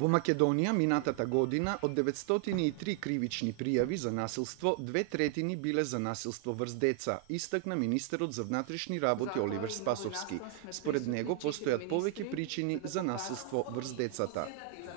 Во Македонија минатата година од 903 кривични пријави за насилство, 2/3 биле за насилство врз деца, истакна министерот за внатрешни работи Оливер Спасовски. Според него постојат повеќе причини за насилство врз децата.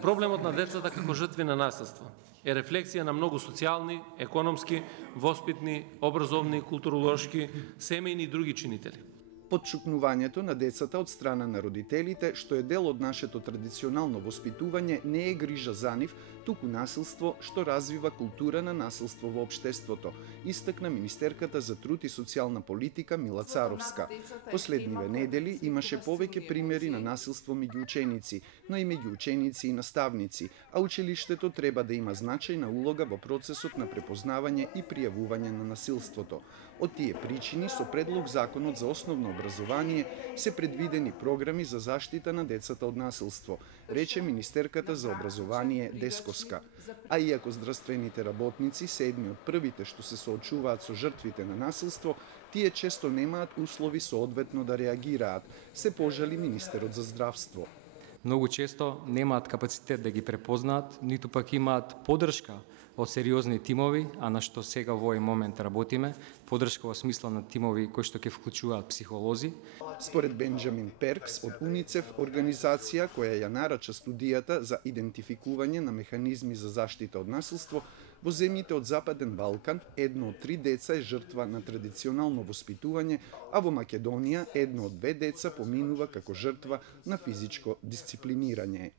Проблемот на децата како жртви на насилство е рефлексија на многу социјални, економски, воспитни, образовни, културолошки, семејни и други чинители. Подчукнувањето на децата од страна на родителите, што е дел од нашето традиционално воспитување, не е грижа за нив, туку насилство што развива култура на насилство во општеството, истакна министерката за труд и социјална политика Мила Царовска. Последниве недели имаше повеќе примери на насилство меѓу ученици, но и меѓу ученици и наставници, а училиштето треба да има значајна улога во процесот на препознавање и пријавување на насилството. Од тие причини, со предлог законот за основно образование се предвидени програми за заштита на децата од насилство, рече министерката за образование Десковска. А иако здравствените работници се едни од првите што се соочуваат со жртвите на насилство, тие често немаат услови соодветно да реагираат, се пожали министерот за здравство. Многу често немаат капацитет да ги препознаат, ниту пак имаат поддршка од сериозни тимови, а на што сега во овој момент работиме, поддршка во смисла на тимови кои што ќе вклучуваат психолози. Според Бенџамин Перкс од УНИЦЕФ, организација која ја нарача студијата за идентификување на механизми за заштита од насилство, во земјите од Западен Балкан, 1 од 3 деца е жртва на традиционално воспитување, а во Македонија 1 од 2 деца поминува како жртва на физичко дисциплинирање.